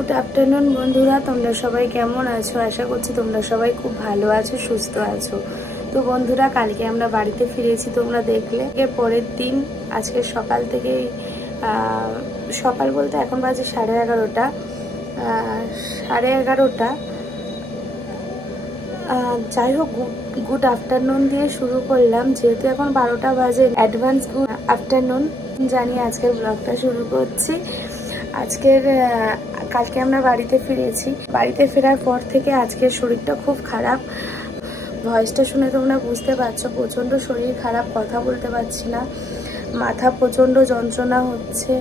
Good afternoon बंधुरा তোমরা সবাই কেমন আছো আশা করছি তোমরা সবাই খুব ভালো আছো সুস্থ আছো। তো বন্ধুরা কালকে আমরা বাড়িতে ফিরেছি তোমরা দেখলে। এর পরের দিন আজকে সকাল থেকে সকাল বলতে এখন বাজে 11:30 11:30 যাই হোক গুড আফটারনুন দিয়ে শুরু করলাম যেহেতু এখন 12টা বাজে। অ্যাডভান্স গুড আফটারনুন জানিয়ে আজকের ব্লগটা শুরু করছি। আজকের কালকে আমরা বাড়িতে ফিরেছি। বাড়িতে ফেরার পর থেকে আজকের শরীরটা খুব খারাপ। ভয়েসটা শুনে তোমরা বুঝতে পারছো প্রচণ্ড শরীর খারাপ, কথা বলতে পারছি না, মাথা প্রচণ্ড যন্ত্রণা হচ্ছে।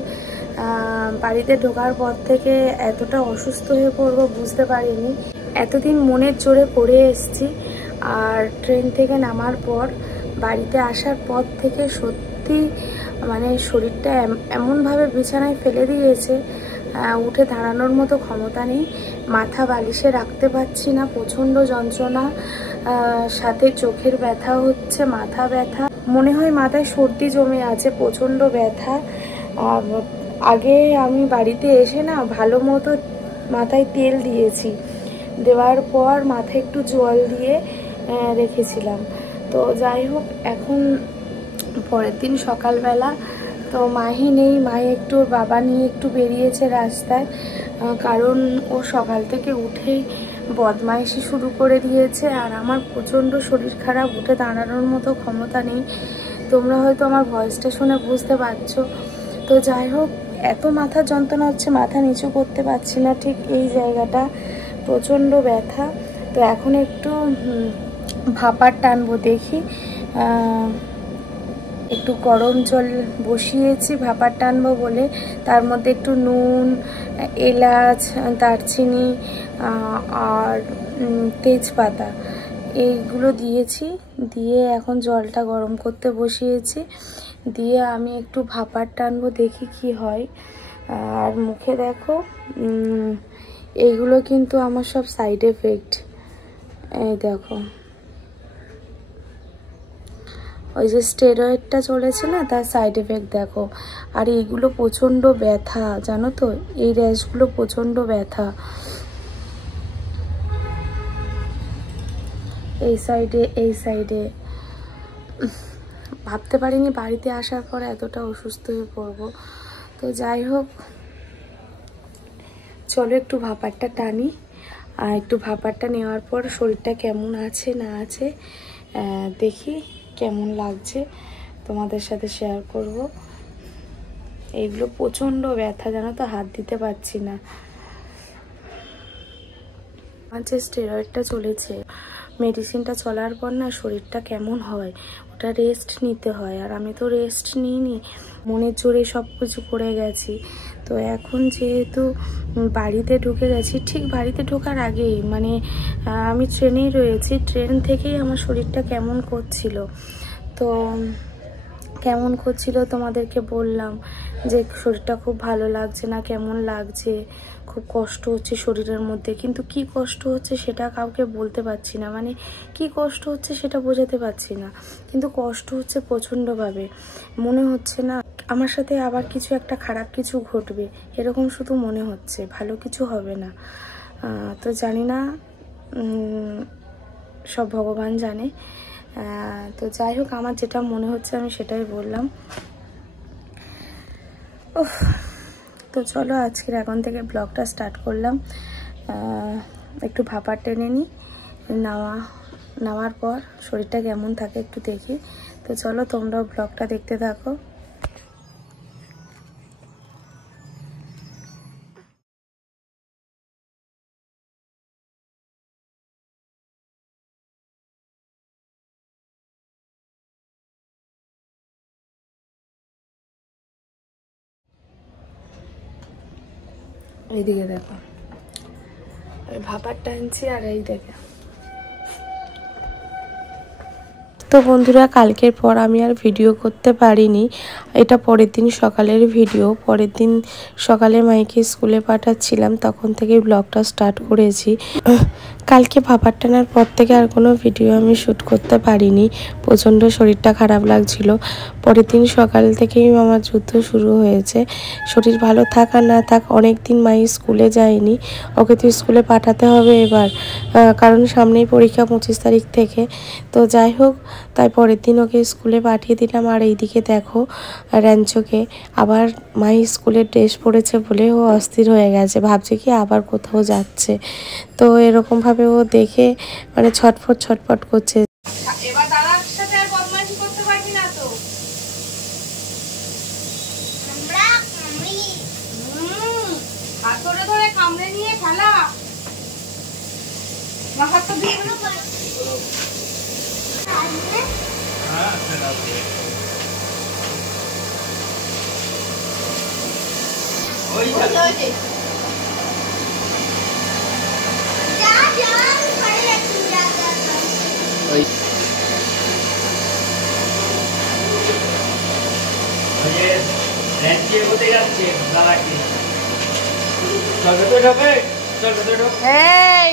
বাড়িতে ঢোকার পর থেকে এতটা অসুস্থ হয়ে পড়বো বুঝতে পারিনি। এতদিন মনের জোরে পড়ে এসেছি, আর ট্রেন থেকে নামার পর বাড়িতে আসার পর থেকে সত্যি মানে শরীরটা এমনভাবে বিছানায় ফেলে দিয়েছে, উঠে দাঁড়ানোর মতো ক্ষমতা নেই, মাথা বালিশে রাখতে পারছি না, প্রচণ্ড যন্ত্রণা, সাথে চোখের ব্যথা হচ্ছে, মাথা ব্যথা, মনে হয় মাথায় সর্দি জমে আছে, প্রচণ্ড ব্যথা। আগে আমি বাড়িতে এসে না ভালো মতো মাথায় তেল দিয়েছি, দেওয়ার পর মাথায় একটু জল দিয়ে রেখেছিলাম। তো যাই হোক এখন পরের দিন সকালবেলা তো মাহি নেই, মাহি একটু ওর বাবা নিয়ে একটু বেরিয়েছে রাস্তায়, কারণ ও সকাল থেকে উঠেই বদমাইশি শুরু করে দিয়েছে। আর আমার প্রচণ্ড শরীর খারাপ, উঠে দাঁড়ানোর মতো ক্ষমতা নেই, তোমরা হয়তো আমার ভয়েসটা শুনে বুঝতে পারছো। তো যাই হোক এত মাথা যন্ত্রণা হচ্ছে, মাথা নিচু করতে পারছি না, ঠিক এই জায়গাটা প্রচণ্ড ব্যথা। তো এখন একটু ভাপার টানবো, দেখি একটু গরম জল বসিয়েছি ভাপার টানবো বলে, তার মধ্যে একটু নুন, এলাচ, দারচিনি আর তেজপাতা এইগুলো দিয়েছি, দিয়ে এখন জলটা গরম করতে বসিয়েছি, দিয়ে আমি একটু ভাপার টানবো দেখি কি হয়। আর মুখে দেখো এইগুলো কিন্তু আমার সব সাইড এফেক্ট, এই দেখো ওই যে স্টেরয়েডটা চলেছে না তার সাইড এফেক্ট দেখো। আর এইগুলো প্রচণ্ড ব্যথা জানো তো, এই র্যাশগুলো প্রচণ্ড ব্যথা, এই সাইডে ভাবতে পারিনি বাড়িতে আসার পর এতটা অসুস্থ হয়ে পড়বো। তো যাই হোক চলো একটু ভাপারটা টানি, আর একটু ভাপারটা নেওয়ার পর শরীরটা কেমন আছে না আছে দেখি, কেমন লাগছে তোমাদের সাথে শেয়ার করব। এইগুলো প্রচণ্ড ব্যথা জানো তো, হাত দিতে পারছি না। আমার যে স্টেরয়েডটা চলেছে, মেডিসিনটা চলার পর না শরীরটা কেমন হয়, ওটা রেস্ট নিতে হয়, আর আমি তো রেস্ট নিইনি, মনের জোরে সব কিছু করে গেছি। তো এখন যেহেতু বাড়িতে ঢুকে গেছি, ঠিক বাড়িতে ঢোকার আগেই মানে আমি ট্রেনেই রয়েছি, ট্রেন থেকেই আমার শরীরটা কেমন করছিল। তো কেমন করছিল তোমাদেরকে বললাম যে শরীরটা খুব ভালো লাগছে না, কেমন লাগছে, খুব কষ্ট হচ্ছে শরীরের মধ্যে, কিন্তু কি কষ্ট হচ্ছে সেটা কাউকে বলতে পারছি না, মানে কি কষ্ট হচ্ছে সেটা বোঝাতে পারছি না, কিন্তু কষ্ট হচ্ছে প্রচণ্ডভাবে। মনে হচ্ছে না আমার সাথে আবার কিছু একটা খারাপ কিছু ঘটবে, এরকম শুধু মনে হচ্ছে, ভালো কিছু হবে না। তো জানি না, সব ভগবান জানে। তো যাই হোক আমার যেটা মনে হচ্ছে আমি সেটাই বললাম। তো চলো আজকের এখন থেকে ব্লগটা স্টার্ট করলাম। একটু ভাপার টেনে নিই, নামার পর শরীরটা কেমন থাকে একটু দেখি। তো চলো তোমরাও ব্লগটা দেখতে থাকো। এইদিকে দেখো আমি ভাপার টানছি, আর এই দেখে। তো বন্ধুরা কালকের পর আমি আর ভিডিও করতে পারিনি, এটা পরের দিন সকালের ভিডিও। পরের দিন সকালে মাইকে স্কুলে পাঠাচ্ছিলাম, তখন থেকে ব্লগটা স্টার্ট করেছি। কালকে ভাপার টানার পর থেকে আর কোনো ভিডিও আমি শ্যুট করতে পারিনি, প্রচণ্ড শরীরটা খারাপ লাগছিল। পরের দিন সকাল থেকেই আমার যুদ্ধ শুরু হয়েছে, শরীর ভালো থাক আর না থাক। অনেক দিন মাই স্কুলে যায়নি, ওকে তো স্কুলে পাঠাতে হবে এবার, কারণ সামনেই পরীক্ষা 25 তারিখ থেকে। তো যাই হোক, তাই পরের দিন ওকে স্কুলে পাঠিয়ে দিলাম। আর এইদিকে দেখো র্যাঞ্চোকে আবার মাই স্কুলের ড্রেস পরেছে বলে ও অস্থির হয়ে গেছে, ভাবছে কি আবার কোথাও যাচ্ছে। তো এরকমভাবে ও দেখে মানে ছটফট ছটফট করছে। এবার দাদার সাথে আর বদমাইশি করতে পারবি না তো। আমরা কামড়ি হাত ধরে ধরে কামড়ে নিয়ে খেলা। হাত তো দিও না। হ্যাঁ খেলা ওই যা যা পড়ে যাচ্ছি যা যা ওই ওই রেঞ্চি এগোতে যাচ্ছে দাদাকে। চল ভেতরে ঢোকে, চল ভেতরে ঢোক। এই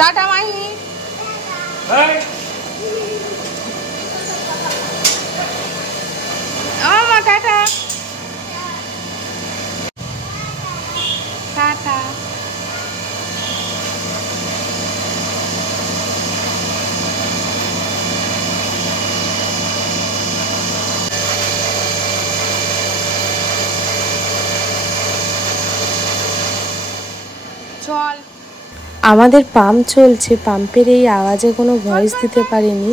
টাটা মাহি। এই আমা টাটা টাটা। চল। আমাদের পাম্প চলছে, পাম্পের এই আওয়াজে কোনো ভয়েস দিতে পারিনি।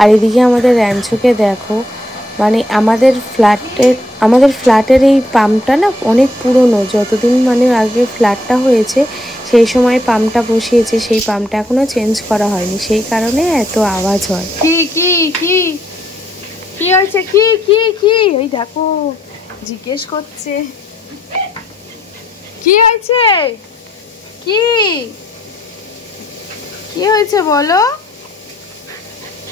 আর এদিকে আমাদের র্যাঞ্চোকে দেখো, মানে আমাদের ফ্ল্যাটের এই পাম্পটা না অনেক পুরনো, যতদিন মানে আগে ফ্ল্যাটটা হয়েছে সেই সময় পাম্পটা বসিয়েছে, সেই পাম্পটা এখনও চেঞ্জ করা হয়নি, সেই কারণে এত আওয়াজ হয়। কি কি কি কি হয়েছে? কি কি কি এই দেখো জিজ্ঞেস করছে কি হয়েছে, কি কি হয়েছে বলো।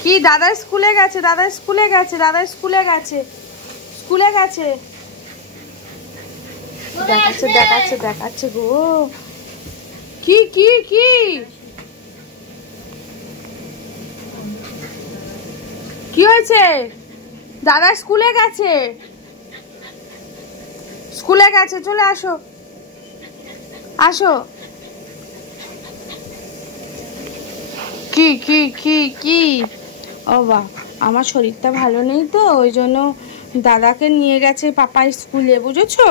কি দাদা স্কুলে গেছে, দাদা স্কুলে গেছে, দাদা স্কুলে গেছে, স্কুলে গেছে। দেখাচ্ছে দেখাচ্ছে দেখাচ্ছে গো। কি কি কি কি হয়েছে? দাদা স্কুলে গেছে, স্কুলে গেছে, চলে আসো আসো। কি কি কি কি ও বাহ, আমার শরীরটা ভালো নেই তো ওই জন্য দাদাকে নিয়ে গেছে পাপা স্কুলে, বুঝেছো?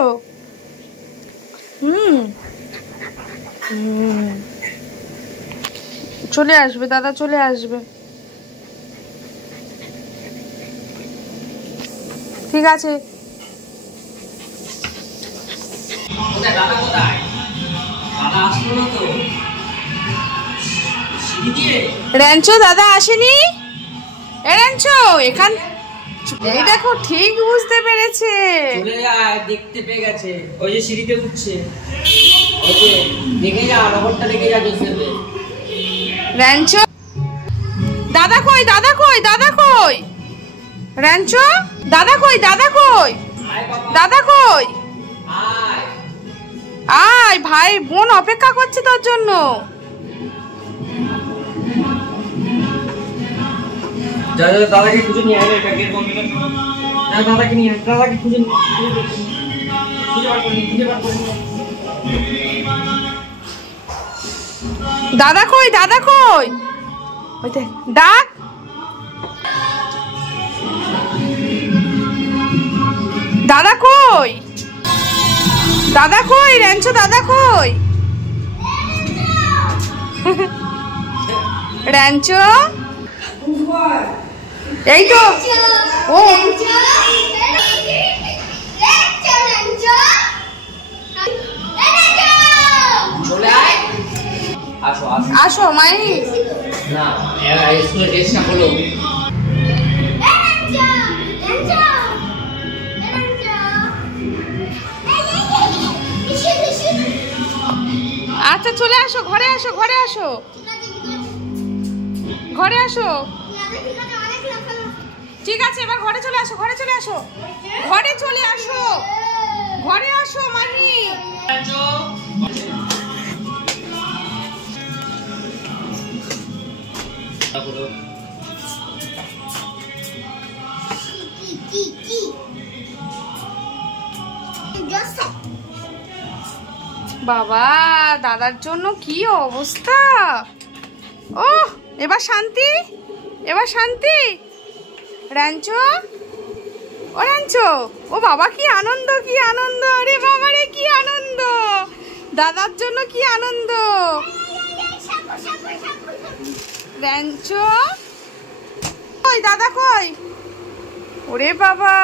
চলে আসবে দাদা, চলে আসবে, ঠিক আছে। র্যাঞ্চো দাদা আসেনি? র্যাঞ্চো এখান, এই দেখো ঠিক বুঝতে পেরেছে, দেখতে পেয়ে গেছে। ওই যে সিঁড়িতে উঠছে, ওই যে দেখে যা, রবটটা দেখে যা জোসেফে। র্যাঞ্চো দাদা কই, দাদা কই, দাদা কই? র্যাঞ্চো দাদা কই, দাদা কই, দাদা কই? আয় ভাই বোন অপেক্ষা করছে তোর জন্য। দাদাকে খুঁজে নিয়ে আয়, দাদাকে নিয়ে আয়, দাদাকে খুঁজে দাদা কই, দাদা কই? ওই দেখ ডাক, দাদা কই, দাদা কই? র্যাঞ্চো দাদা কই? র্যাঞ্চো এই তো ও চলে আয়, আসো আসো আসো মাই না, স্কুলের ড্রেসটা খোলো। আচ্ছা চলে আসো, ঘরে আসো, ঘরে আসো, ঘরে আসো। ঠিক আছে এবার ঘরে চলে আসো, ঘরে চলে আসো, ঘরে চলে আসো, ঘরে আসো মাহি। বাবা দাদার জন্য কি অবস্থা। ও এবার শান্তি, এবার শান্তি। র্যাঞ্চো, ও র্যাঞ্চো, ও বাবা কি আনন্দ, কি আনন্দ, আরে বাবা রে কি আনন্দ, দাদার জন্য কি আনন্দ। র্যাঞ্চো কই, দাদা কই, ওরে বাবা।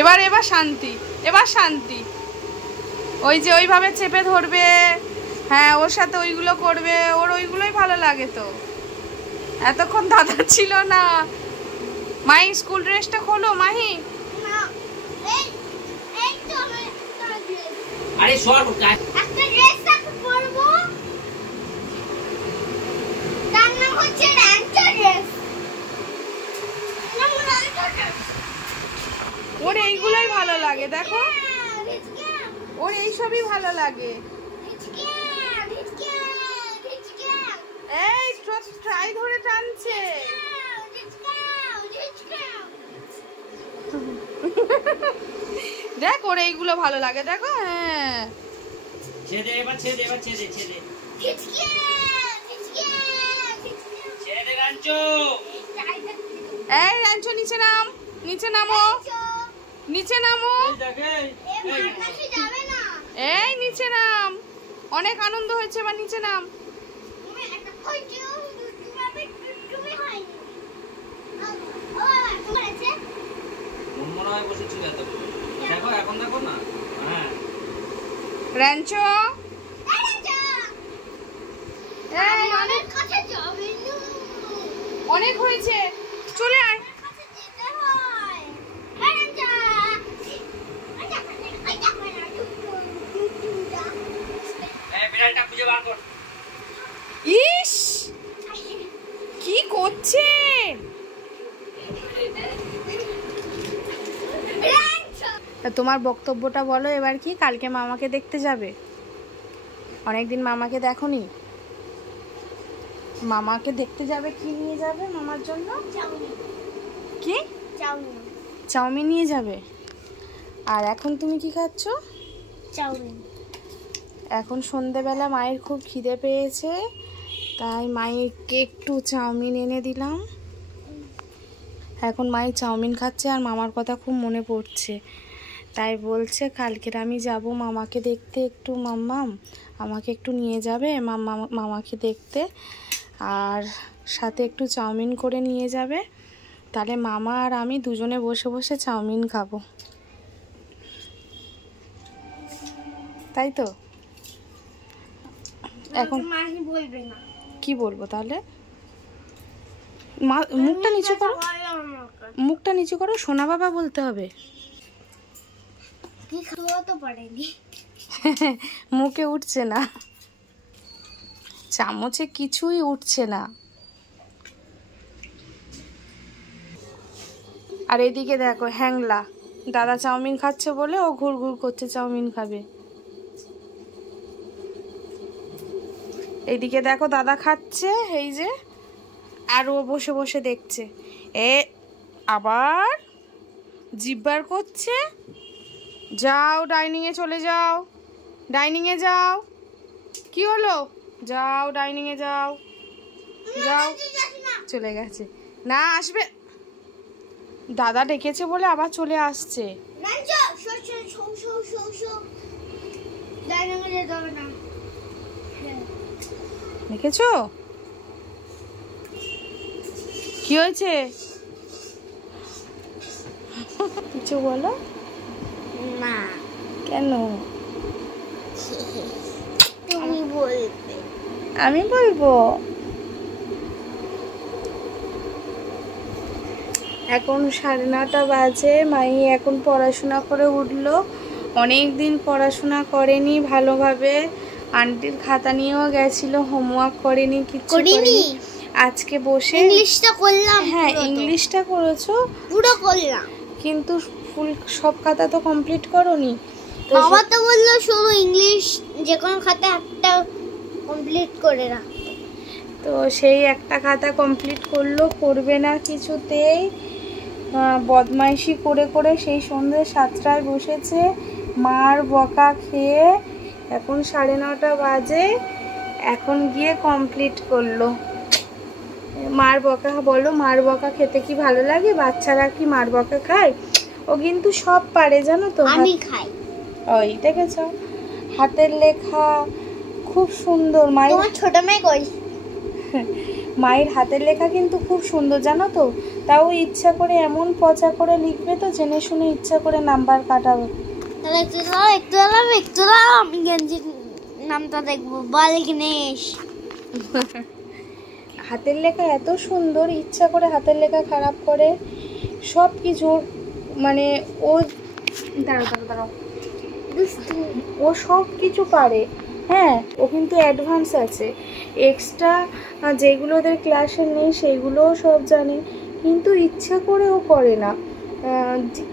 এবার এবার শান্তি, এবার শান্তি। ওই যে ওইভাবে চেপে ধরবে, হ্যাঁ ওর সাথে ওইগুলো করবে, ওর ওইগুলোই ভালো লাগে। তো এতক্ষণ দাদা ছিল না। মাহি স্কুল ড্রেসটা খোলো মাহি। আরে সর একটা ড্রেস তাকে পরবো, তার নাম হচ্ছে র্যাঞ্চো ড্রেস। ওর এইগুলোই ভালো লাগে, দেখো ওর এইসবই ভালো লাগে। এই ট্রাই ধরে টানছে। দেখ ওর এইগুলো ভালো লাগে, দেখো। হ্যাঁ ছেড়ে এবার, ছেড়ে এবার, ছেড়ে ছেড়ে ছেড়ে রাঞ্চো। এই রাঞ্চো নিচে নাম, নিচে নামো, নিচে নামো। এই নিচে নাম, অনেক আনন্দ হয়েছে, এবার নিচে নাম। দেখো এখন দেখো না। হ্যাঁ র্যাঞ্চো, এই অনেক হয়েছে, চলে আয়। ইস কি করছে। তোমার বক্তব্যটা বলো এবার। কি কালকে মামাকে দেখতে যাবে? অনেকদিন মামাকে দেখোনি। মামাকে দেখতে যাবে, কি নিয়ে যাবে মামার জন্য? কি চাউমিন নিয়ে যাবে। আর এখন তুমি কি খাচ্ছ? চাউমিন। এখন সন্ধেবেলা মায়ের খুব খিদে পেয়েছে, তাই মাইকে একটু চাউমিন এনে দিলাম। এখন মাই চাউমিন খাচ্ছে আর মামার কথা খুব মনে পড়ছে, তাই বলছে কালকের আমি যাব মামাকে দেখতে, একটু মাম্মাম আমাকে একটু নিয়ে যাবে মামাকে দেখতে, আর সাথে একটু চাউমিন করে নিয়ে যাবে। তাহলে মামা আর আমি দুজনে বসে বসে চাউমিন খাবো, তাই তো? এখন বলবে না। কি বলবো তাহলে? মুখটা নিচু করো, মুখটা নিচু করো, সোনা বাবা বলতে হবে। কি খাওয়া তো পারেনি, মুখে উঠছে না, চামচে কিছুই উঠছে না। আর এদিকে দেখো হ্যাংলা, দাদা চাউমিন খাচ্ছে বলে ও ঘুর ঘুর করছে, চাউমিন খাবে। এইদিকে দেখো দাদা খাচ্ছে, এই যে, আর ও বসে বসে দেখছে। এ আবার জিব্বার করছে। যাও ডাইনিংয়ে চলে যাও, ডাইনিংয়ে যাও। কি হলো? যাও ডাইনিংয়ে যাও, যাও। চলে গেছে না, আসবে। দাদা ডেকেছে বলে আবার চলে আসছে। দেখেছো কি হয়েছে? কিছু বলো না। কেন? তুমি বলবে। আমি বলবো। এখন 9:30 বাজে। মাই এখন পড়াশোনা করে উঠলো। অনেক দিন পড়াশোনা করেনি ভালোভাবে। আন্টির খাতা নিয়েও গেছিল, হোমওয়ার্ক করেনি, কিছু করেনি। আজকে বসে ইংলিশটা করলাম। হ্যাঁ ইংলিশটা করেছো, পুরো করলাম, কিন্তু ফুল সব খাতা তো কমপ্লিট করোনি। বাবা তো বললো শুধু ইংলিশ যে কোনো খাতা একটা কমপ্লিট করে না। তো সেই একটা খাতা কমপ্লিট করলো, করবে না কিছুতেই। বদমাইশি করে করে সেই সন্ধ্যে 7টায় বসেছে। মার বকা খেয়ে এখন 9:30 বাজে, এখন গিয়ে কমপ্লিট করলো। মার বকা বলো, মার বকা খেতে কি ভালো লাগে? বাচ্চারা কি মার বকা খায়? ও কিন্তু সব পারে জানো তো। আমি খাই। ওই দেখেছো, হাতের লেখা খুব সুন্দর। তোমার ছোট মেয়ে কই? মায়ের হাতের লেখা কিন্তু খুব সুন্দর জানো তো। তাও ইচ্ছা করে এমন পচা করে লিখবে তো, জেনে শুনে ইচ্ছা করে নাম্বার কাটাবে। তাহলে একটু দাও আমি গেঞ্জির নামটা দেখবো। বালগনেশ। হাতের লেখা এত সুন্দর, ইচ্ছা করে হাতের লেখা খারাপ করে। সব কিছু মানে ও দাঁড়াও ও সব কিছু পারে। হ্যাঁ ও কিন্তু অ্যাডভান্স আছে। এক্সট্রা যেগুলো ওদের ক্লাসে নেই সেইগুলোও সব জানে, কিন্তু ইচ্ছা করে ও করে না।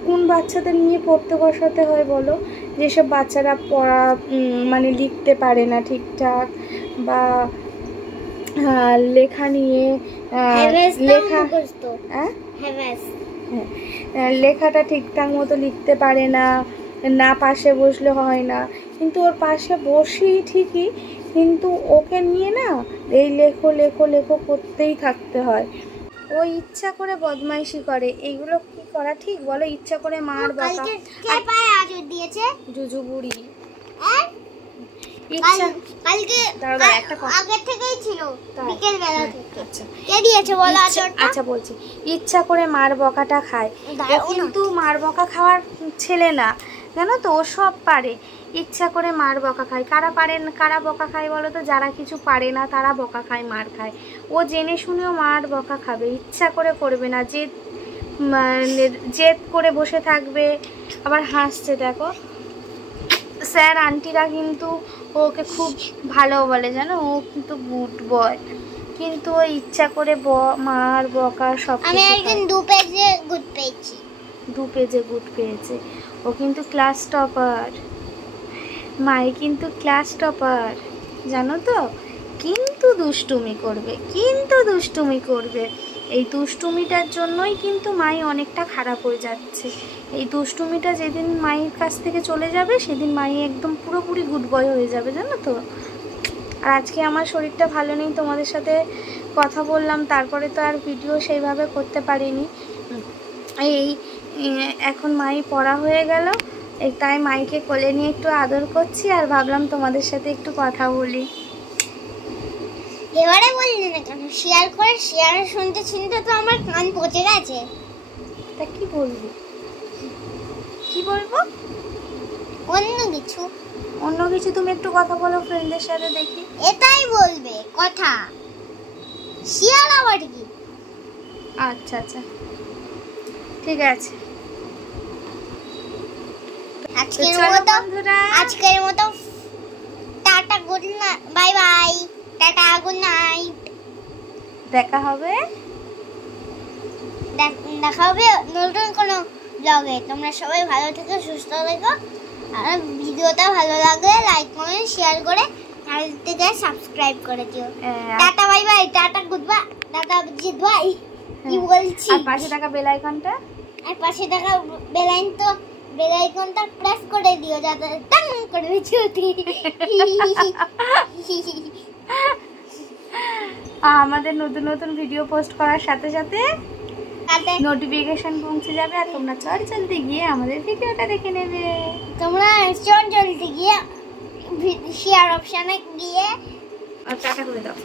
কোন বাচ্চাদের নিয়ে পড়তে বসাতে হয় বলো? যেসব বাচ্চারা পড়া মানে লিখতে পারে না ঠিকঠাক, বা লেখা নিয়ে লেখাটা ঠিকঠাক মতো লিখতে পারে না, না পাশে বসলে হয় না। কিন্তু ওর পাশে বসি ঠিকই, কিন্তু ওকে নিয়ে না এই লেখো লেখো লেখো করতেই থাকতে হয়। ও ইচ্ছা করে বদমাইশি করে। এইগুলো কি করা ঠিক বলো? ইচ্ছা করে মার বকা। দিয়েছে জুজু বুড়ি আচ্ছা বলছি, ইচ্ছা করে মার বকাটা খায়। কিন্তু মার বকা খাওয়ার ছেলে না জানো তো, ও সব পারে। ইচ্ছা করে মার বকা খায়। কারা বকা খায় বলো তো? যারা কিছু পারে না তারা বকা খায়, মার খায়। ও জেনে শুনেও মার বকা খাবে, ইচ্ছা করে করবে না। জেদ করে বসে থাকবে। আবার হাসছে দেখো। স্যার আন্টিরা কিন্তু ওকে খুব ভালো বলে জানো, ও কিন্তু গুড বয়। কিন্তু ও ইচ্ছা করে মার বকা সব। আমি একদিন 2 পেজে গুড পেয়েছি। 2 পেজে গুড পেয়েছে। ও কিন্তু ক্লাস টপার। মাই কিন্তু ক্লাস টপার জানো তো। কিন্তু দুষ্টুমি করবে। এই দুষ্টুমিটার জন্যই কিন্তু মাই অনেকটা খারাপ হয়ে যাচ্ছে। এই দুষ্টুমিটা যেদিন মায়ের কাছ থেকে চলে যাবে সেদিন মাই একদম পুরোপুরি গুড বয় হয়ে যাবে জানো তো। আর আজকে আমার শরীরটা ভালো নেই, তোমাদের সাথে কথা বললাম, তারপরে তো আর ভিডিও সেইভাবে করতে পারিনি। এই এখন মাই পড়া হয়ে গেল, তাই মাইকে কোলে নিয়ে একটু আদর করছি, আর ভাবলাম তোমাদের সাথে একটু কথা বলি। এবারে বললি না কেন? শেয়ার শুনতে তো আমার কান পচে গেছে। তা কি বলবো? অন্য কিছু তুমি একটু কথা বলো ফ্রেন্ডদের সাথে, দেখি। এটাই বলবে কথা। শেয়ার আবার কি? আচ্ছা ঠিক আছে। আজকের মতো tata, good night, bye bye, tata, good night. দেখা হবে নতুন কোনো ব্লগে। তোমরা সবাই ভালো থেকো, সুস্থ থেকো। আর ভিডিওটা ভালো লাগলে লাইক কমেন্ট শেয়ার করে চ্যানেলটিকে সাবস্ক্রাইব করে দিও। Tata, bye bye, tata, good bye, tata, Jeet ভাই। কি বলছি? আর পাশে থাকা বেল আইকনটা বেল আইকনটা প্রেস করে দিও যাতে টাং করে চলতি। আমাদের নতুন ভিডিও পোস্ট করার সাথে সাথে নোটিফিকেশন পৌঁছে যাবে, আর তোমরা জলদি গিয়ে আমাদের ভিডিওটা দেখে নেবে। তোমরা জলদি গিয়ে শেয়ার অপশনে গিয়ে আর টাটা করে দাও।